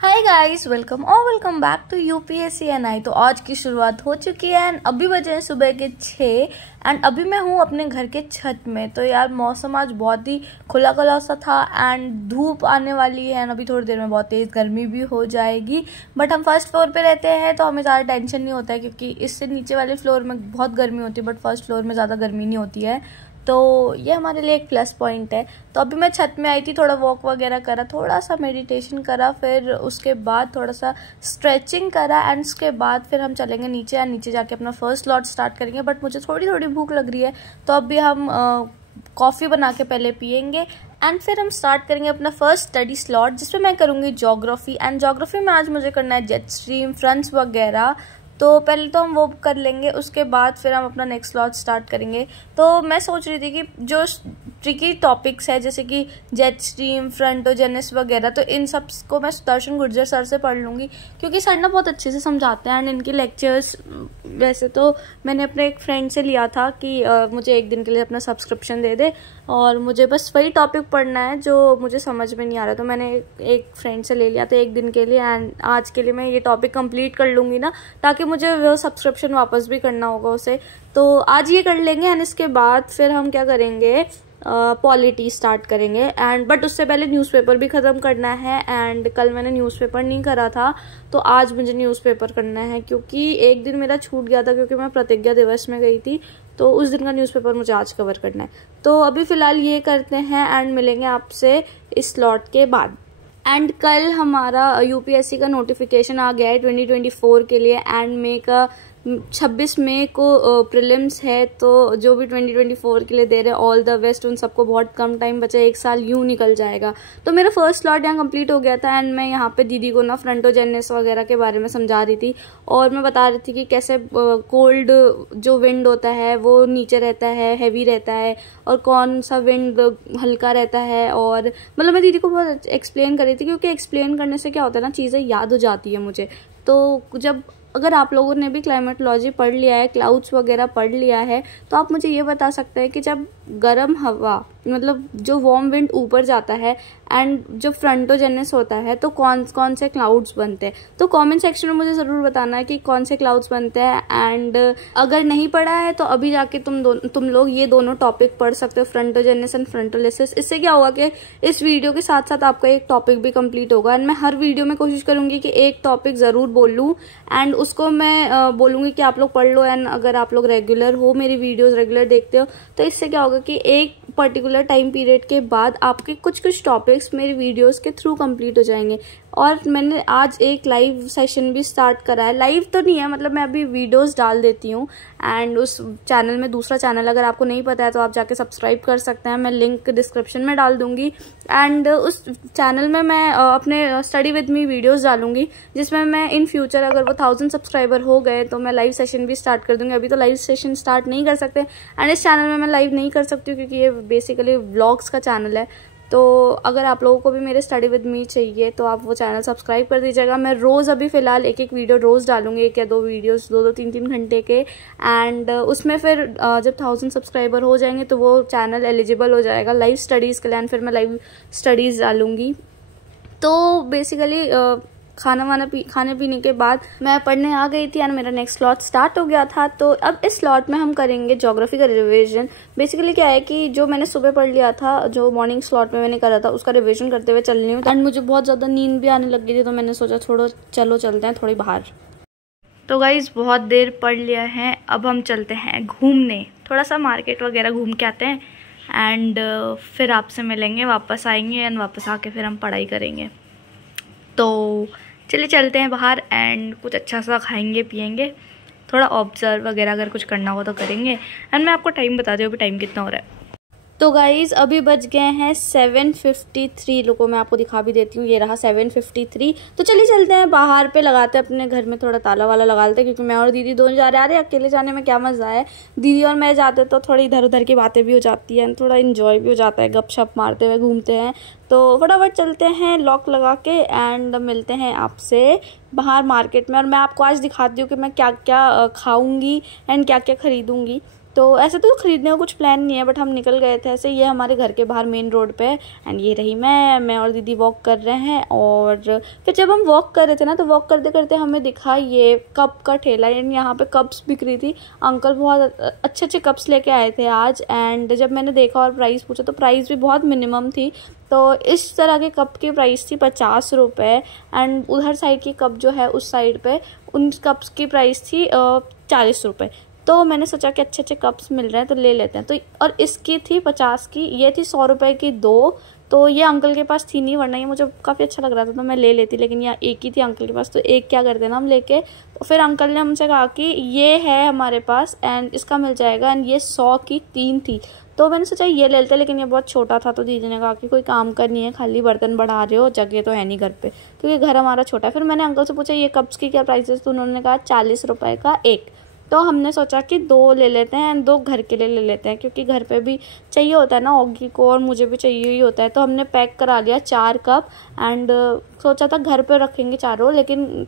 Hi guys, welcome back to UPSC NI. तो आज की शुरुआत हो चुकी है एंड अभी बजे हैं सुबह के 6 एंड अभी मैं हूँ अपने घर के छत में। तो यार मौसम आज बहुत ही खुला खुला सा था एंड धूप आने वाली है एंड अभी थोड़ी देर में बहुत तेज़ गर्मी भी हो जाएगी। बट हम फर्स्ट फ्लोर पे रहते हैं तो हमें ज़्यादा टेंशन नहीं होता है, क्योंकि इससे नीचे वाले फ्लोर में बहुत गर्मी होती है बट फर्स्ट फ्लोर में ज़्यादा गर्मी नहीं होती है। तो ये हमारे लिए एक प्लस पॉइंट है। तो अभी मैं छत में आई थी, थोड़ा वॉक वगैरह करा, थोड़ा सा मेडिटेशन करा, फिर उसके बाद थोड़ा सा स्ट्रेचिंग करा एंड उसके बाद फिर हम चलेंगे नीचे एंड नीचे जाके अपना फर्स्ट स्लॉट स्टार्ट करेंगे। बट मुझे थोड़ी थोड़ी भूख लग रही है तो अभी हम कॉफ़ी बना के पहले पियेंगे एंड फिर हम स्टार्ट करेंगे अपना फर्स्ट स्टडी स्लॉट, जिसमें मैं करूँगी ज्योग्राफी। एंड ज्योग्राफी में आज मुझे करना है जेट स्ट्रीम, फ्रंट्स वगैरह। तो पहले तो हम वो कर लेंगे, उसके बाद फिर हम अपना नेक्स्ट स्लॉट स्टार्ट करेंगे। तो मैं सोच रही थी कि जो ट्रिकी टॉपिक्स है जैसे कि जेट स्ट्रीम, फ्रंटोजेनिस वगैरह, तो इन सब को मैं सुदर्शन गुर्जर सर से पढ़ लूँगी, क्योंकि सर ना बहुत अच्छे से समझाते हैं एंड इनके लेक्चर्स वैसे तो मैंने अपने एक फ्रेंड से लिया था कि मुझे एक दिन के लिए अपना सब्सक्रिप्शन दे दे और मुझे बस वही टॉपिक पढ़ना है जो मुझे समझ में नहीं आ रहा। तो मैंने एक फ्रेंड से ले लिया था एक दिन के लिए एंड आज के लिए मैं ये टॉपिक कंप्लीट कर लूँगी ना, ताकि मुझे वो सब्सक्रिप्शन वापस भी करना होगा उसे। तो आज ये कर लेंगे एंड इसके बाद फिर हम क्या करेंगे, पॉलिटी स्टार्ट करेंगे एंड बट उससे पहले न्यूज़पेपर भी ख़त्म करना है। एंड कल मैंने न्यूज़पेपर नहीं करा था तो आज मुझे न्यूज़पेपर करना है, क्योंकि एक दिन मेरा छूट गया था क्योंकि मैं प्रतिज्ञा दिवस में गई थी। तो उस दिन का न्यूज़पेपर मुझे आज कवर करना है। तो अभी फ़िलहाल ये करते हैं एंड मिलेंगे आपसे इस स्लॉट के बाद। एंड कल हमारा यूपीएससी का नोटिफिकेशन आ गया है 2024 के लिए एंड मई का 26 मई को प्रीलिम्स है। तो जो भी 2024 के लिए दे रहे हैं ऑल द बेस्ट, उन सबको बहुत कम टाइम बचा है, एक साल यूँ निकल जाएगा। तो मेरा फर्स्ट स्लॉट यहाँ कंप्लीट हो गया था एंड मैं यहाँ पे दीदी को ना फ्रंटोजेनिस वगैरह के बारे में समझा रही थी और मैं बता रही थी कि कैसे कोल्ड जो विंड होता है वो नीचे रहता है, हैवी रहता है, और कौन सा विंड हल्का रहता है। और मतलब मैं दीदी को बहुत एक्सप्लेन कर रही थी, क्योंकि एक्सप्लेन करने से क्या होता है ना, चीज़ें याद हो जाती है मुझे। तो जब अगर आप लोगों ने भी क्लाइमेटोलॉजी पढ़ लिया है, क्लाउड्स वगैरह पढ़ लिया है, तो आप मुझे ये बता सकते हैं कि जब गर्म हवा मतलब जो वार्म विंड ऊपर जाता है एंड जो फ्रंटोजेनिस होता है तो कौन कौन से क्लाउड्स बनते हैं। तो कमेंट सेक्शन में मुझे ज़रूर बताना है कि कौन से क्लाउड्स बनते हैं। एंड अगर नहीं पढ़ा है तो अभी जाके तुम लोग ये दोनों टॉपिक पढ़ सकते हो, फ्रंटोजेनिस एंड फ्रंटोलिसिस। इससे क्या होगा कि इस वीडियो के साथ साथ आपका एक टॉपिक भी कंप्लीट होगा एंड मैं हर वीडियो में कोशिश करूंगी कि एक टॉपिक ज़रूर बोल लूँ एंड उसको मैं बोलूँगी कि आप लोग पढ़ लो। एंड अगर आप लोग रेगुलर हो, मेरी वीडियोज़ रेगुलर देखते हो, तो इससे क्या होगा कि एक पर्टिकुलर टाइम पीरियड के बाद आपके कुछ कुछ टॉपिक्स मेरी वीडियोस के थ्रू कंप्लीट हो जाएंगे। और मैंने आज एक लाइव सेशन भी स्टार्ट करा है, लाइव तो नहीं है, मतलब मैं अभी वीडियोस डाल देती हूँ एंड उस चैनल में, दूसरा चैनल अगर आपको नहीं पता है तो आप जाके सब्सक्राइब कर सकते हैं, मैं लिंक डिस्क्रिप्शन में डाल दूंगी। एंड उस चैनल में मैं अपने स्टडी विद मी वीडियोस डालूंगी, जिसमें मैं इन फ्यूचर अगर वो 1000 सब्सक्राइबर हो गए तो मैं लाइव सेशन भी स्टार्ट कर दूंगी। अभी तो लाइव सेशन स्टार्ट नहीं कर सकते एंड इस चैनल में मैं लाइव नहीं कर सकती हूँ क्योंकि ये बेसिकली व्लॉग्स का चैनल है। तो अगर आप लोगों को भी मेरे स्टडी विद मी चाहिए तो आप वो चैनल सब्सक्राइब कर दीजिएगा। मैं रोज़ अभी फ़िलहाल एक वीडियो रोज़ डालूंगी, 1 या 2 वीडियोस, 2 3 घंटे के। एंड उसमें फिर जब 1000 सब्सक्राइबर हो जाएंगे तो वो चैनल एलिजिबल हो जाएगा लाइव स्टडीज़ के लिए एंड फिर मैं लाइव स्टडीज़ डालूंगी। तो बेसिकली खाने पीने के बाद मैं पढ़ने आ गई थी एंड मेरा नेक्स्ट स्लॉट स्टार्ट हो गया था। तो अब इस स्लॉट में हम करेंगे ज्योग्राफी का रिवीजन। बेसिकली क्या है कि जो मैंने सुबह पढ़ लिया था, जो मॉर्निंग स्लॉट में मैंने करा था, उसका रिवीजन करते हुए चल रही हूँ एंड मुझे बहुत ज़्यादा नींद भी आने लग गई थी, तो मैंने सोचा चलो चलते हैं थोड़ी बाहर। तो गाइज़ बहुत देर पढ़ लिया है, अब हम चलते हैं घूमने, थोड़ा सा मार्केट वगैरह घूम के आते हैं एंड फिर आपसे मिलेंगे, वापस आएंगे एंड वापस आके फिर हम पढ़ाई करेंगे। तो चलिए चलते हैं बाहर एंड कुछ अच्छा सा खाएंगे पिएंगे, थोड़ा ऑब्जर्व वगैरह अगर कुछ करना हो तो करेंगे। एंड मैं आपको टाइम बता दूँ अभी टाइम कितना हो रहा है। तो गाइज़ अभी बज गए हैं 7:53। लोगों मैं आपको दिखा भी देती हूँ, ये रहा 7:53। तो चलिए चलते हैं बाहर पे, लगाते हैं अपने घर में थोड़ा ताला वाला लगा लेते हैं, क्योंकि मैं और दीदी दोनों जा रहे हैं। अरे अकेले जाने में क्या मज़ा है, दीदी और मैं जाते तो थोड़ी इधर उधर की बातें भी हो जाती हैं, थोड़ा इन्जॉय भी हो जाता है, गपशप मारते हुए घूमते हैं। तो फटाफट चलते हैं लॉक लगा के एंड मिलते हैं आपसे बाहर मार्केट में। और मैं आपको आज दिखाती हूँ कि मैं क्या क्या खाऊँगी एंड क्या क्या ख़रीदूँगी। तो ऐसे तो ख़रीदने का कुछ प्लान नहीं है, बट हम निकल गए थे ऐसे। ये हमारे घर के बाहर मेन रोड पे है एंड ये रही मैं और दीदी वॉक कर रहे हैं। और फिर जब हम वॉक कर रहे थे ना, तो वॉक करते करते हमें दिखा ये कप का ठेला, यानी यहाँ पे कप्स बिक रही थी। अंकल बहुत अच्छे अच्छे कप्स लेके आए थे आज। एंड जब मैंने देखा और प्राइस पूछा तो प्राइस भी बहुत मिनिमम थी। तो इस तरह के कप की प्राइस थी 50 रुपये एंड उधर साइड की कप जो है उस साइड पे उन कप्स की प्राइस थी 40 रुपये। तो मैंने सोचा कि अच्छे अच्छे कप्स मिल रहे हैं तो ले लेते हैं। तो और इसकी थी 50 की, ये थी 100 रुपये की 2। तो ये अंकल के पास थी नहीं, वरना ये मुझे काफ़ी अच्छा लग रहा था तो मैं ले लेती, लेकिन यहाँ एक ही थी अंकल के पास। तो एक क्या करते ना हम लेके, तो फिर अंकल ने हमसे कहा कि ये है हमारे पास एंड इसका मिल जाएगा एंड ये 100 की 3 थी। तो मैंने सोचा ये ले लेते, लेकिन ये बहुत छोटा था। तो दीदी ने कहा कि कोई काम कर नहीं है, खाली बर्तन बढ़ा रहे हो, जगह तो है नहीं घर पे, क्योंकि घर हमारा छोटा है। फिर मैंने अंकल से पूछा ये कप्स की क्या प्राइस, तो उन्होंने कहा 40 रुपये का एक। तो हमने सोचा कि 2 ले लेते हैं एंड 2 घर के लिए ले लेते हैं, क्योंकि घर पे भी चाहिए होता है ना ऑगी को, और मुझे भी चाहिए ही होता है। तो हमने पैक करा लिया 4 कप एंड सोचा था घर पे रखेंगे चारों, लेकिन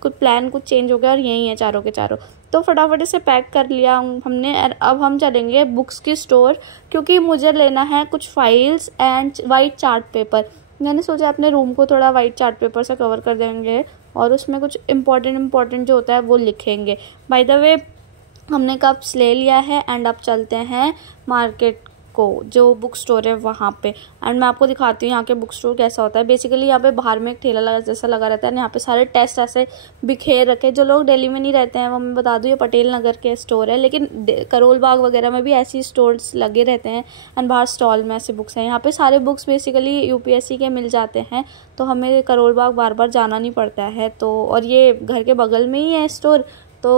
कुछ प्लान कुछ चेंज हो गया और यही है चारों के चारों। तो फटाफट इसे पैक कर लिया हमने। अब हम चलेंगे बुक्स की स्टोर, क्योंकि मुझे लेना है कुछ files and white chart paper. मैंने सोचा अपने रूम को थोड़ा वाइट चार्ट पेपर से कवर कर देंगे और उसमें कुछ इम्पॉर्टेंट जो होता है वो लिखेंगे। बाय द वे हमने कप्स ले लिया है एंड अब चलते हैं मार्केट को, जो बुक स्टोर है वहाँ पे। एंड मैं आपको दिखाती हूँ यहाँ के बुक स्टोर कैसा होता है। बेसिकली यहाँ पे बाहर में एक ठेला लगा जैसा लगा रहता है, यहाँ पे सारे टेस्ट ऐसे बिखेर रखे। जो लोग दिल्ली में नहीं रहते हैं वो मैं बता दूँ, ये पटेल नगर के स्टोर है, लेकिन करोल बाग वगैरह में भी ऐसी स्टोर्स लगे रहते हैं एंड बाहर स्टॉल में ऐसे बुक्स हैं। यहाँ पे सारे बुक्स बेसिकली UPSC के मिल जाते हैं, तो हमें करोल बाग बार बार जाना नहीं पड़ता है। तो और ये घर के बगल में ही है स्टोर, तो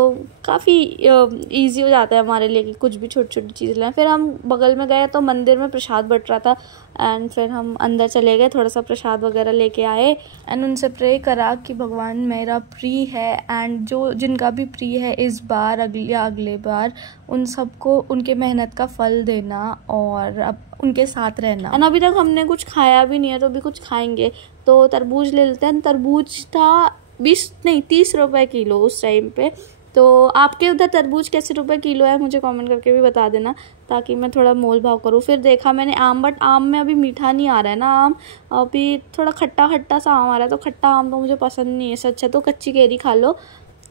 काफ़ी इजी हो जाता है हमारे लिए कि कुछ भी छोटी छोटी चीज़ लें। फिर हम बगल में गए तो मंदिर में प्रसाद बट रहा था एंड फिर हम अंदर चले गए, थोड़ा सा प्रसाद वगैरह लेके आए एंड उनसे प्रे करा कि भगवान मेरा प्री है एंड जो जिनका भी प्री है इस बार अगले बार उन सबको उनके मेहनत का फल देना और अब उनके साथ रहना। एंड अभी तक हमने कुछ खाया भी नहीं है, तो अभी कुछ खाएंगे। तो तरबूज ले लेते हैं। तरबूज था 30 रुपये किलो उस टाइम पे। तो आपके उधर तरबूज कैसे रुपए किलो है मुझे कमेंट करके भी बता देना, ताकि मैं थोड़ा मोल भाव करूँ। फिर देखा मैंने आम, बट आम में अभी मीठा नहीं आ रहा है ना, आम अभी थोड़ा खट्टा खट्टा सा आम आ रहा है, तो खट्टा आम तो मुझे पसंद नहीं है। इससे अच्छा तो कच्ची केरी खा लो।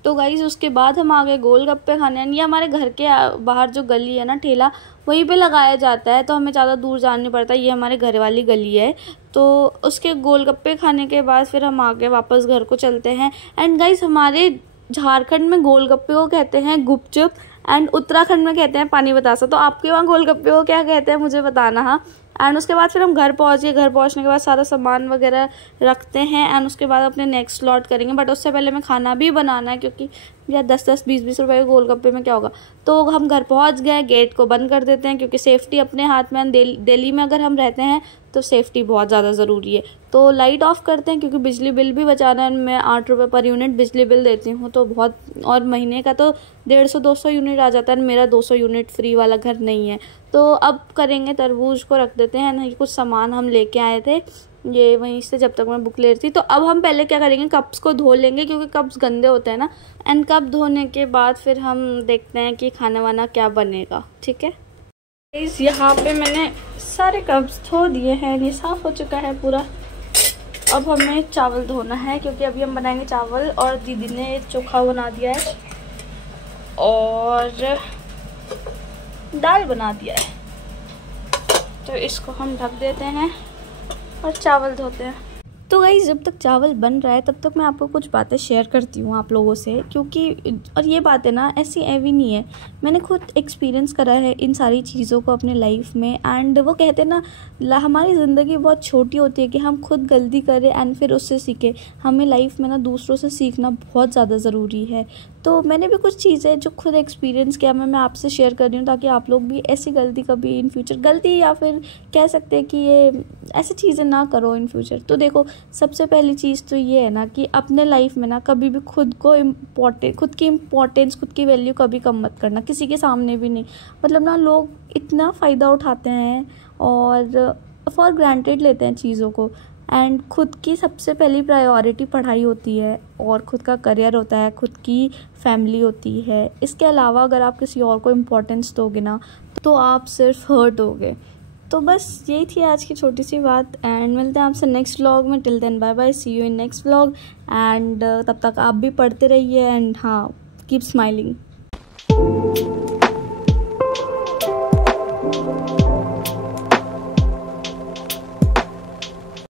तो गाइस उसके बाद हम आ गए गोलगप्पे खाने। ये हमारे घर के बाहर जो गली है ना ठेला, वहीं पे लगाया जाता है, तो हमें ज़्यादा दूर जाना नहीं पड़ता। ये हमारे घर वाली गली है। तो उसके गोलगप्पे खाने के बाद फिर हम आगे वापस घर को चलते हैं। एंड गाइस हमारे झारखंड में गोलगप्पे को कहते हैं गुपचुप एंड उत्तराखंड में कहते हैं पानी बतासा। तो आपके वहाँ गोलगप्पे को क्या कहते हैं मुझे बताना। हाँ, एंड उसके बाद फिर हम घर पहुँच गए। घर पहुँचने के बाद सारा सामान वगैरह रखते हैं एंड उसके बाद अपने नेक्स्ट स्लॉट करेंगे। बट उससे पहले हमें खाना भी बनाना है, क्योंकि यार 10-10, 20-20 रुपए के गोलगप्पे में क्या होगा। तो हम घर पहुँच गए, गेट को बंद कर देते हैं, क्योंकि सेफ्टी अपने हाथ में। दिल्ली में अगर हम रहते हैं तो सेफ्टी बहुत ज़्यादा ज़रूरी है। तो लाइट ऑफ करते हैं, क्योंकि बिजली बिल भी बचाना है। मैं 8 रुपये पर यूनिट बिजली बिल देती हूँ, तो बहुत, और महीने का तो 150-200 यूनिट आ जाता है। मेरा 200 यूनिट फ्री वाला घर नहीं है। तो अब करेंगे, तरबूज को रख देते हैं। नहीं, कुछ सामान हम लेके आए थे ये वहीं से जब तक मैं बुक ले रही थी। तो अब हम पहले क्या करेंगे, कप्स को धो लेंगे, क्योंकि कप्स गंदे होते हैं ना। एंड कप धोने के बाद फिर हम देखते हैं कि खाना वाना क्या बनेगा। ठीक है, इस यहाँ पे मैंने सारे कप्स धो दिए हैं, ये साफ़ हो चुका है पूरा। अब हमें चावल धोना है, क्योंकि अभी हम बनाएंगे चावल। और दीदी ने चोखा बना दिया है और दाल बना दिया है, तो इसको हम ढक देते हैं और चावल धोते हैं। तो गाइस जब तक चावल बन रहा है तब तक मैं आपको कुछ बातें शेयर करती हूँ आप लोगों से, क्योंकि और ये बातें ना ऐसी एवी नहीं है, मैंने खुद एक्सपीरियंस करा है इन सारी चीज़ों को अपने लाइफ में। एंड वो कहते हैं ना हमारी ज़िंदगी बहुत छोटी होती है कि हम खुद गलती करें एंड फिर उससे सीखें। हमें लाइफ में ना दूसरों से सीखना बहुत ज़्यादा ज़रूरी है। तो मैंने भी कुछ चीज़ें जो खुद एक्सपीरियंस किया मैं आपसे शेयर कर रही हूँ, ताकि आप लोग भी ऐसी गलती कभी इन फ्यूचर, गलती या फिर कह सकते हैं कि ये ऐसी चीज़ें ना करो इन फ्यूचर। तो देखो, सबसे पहली चीज़ तो ये है ना कि अपने लाइफ में ना कभी भी खुद की इम्पोर्टेंस, खुद की वैल्यू कभी कम मत करना, किसी के सामने भी नहीं। मतलब ना लोग इतना फ़ायदा उठाते हैं और फॉर ग्रांटेड लेते हैं चीज़ों को। एंड खुद की सबसे पहली प्रायोरिटी पढ़ाई होती है और खुद का करियर होता है, खुद की फैमिली होती है। इसके अलावा अगर आप किसी और को इम्पोर्टेंस दोगे ना तो आप सिर्फ हर्ट होगे। तो बस यही थी आज की छोटी सी बात। एंड मिलते हैं आपसे नेक्स्ट व्लॉग में। Till then bye bye, see you in next vlog. And तब तक आप भी पढ़ते रहिए एंड हाँ, कीप स्माइलिंग।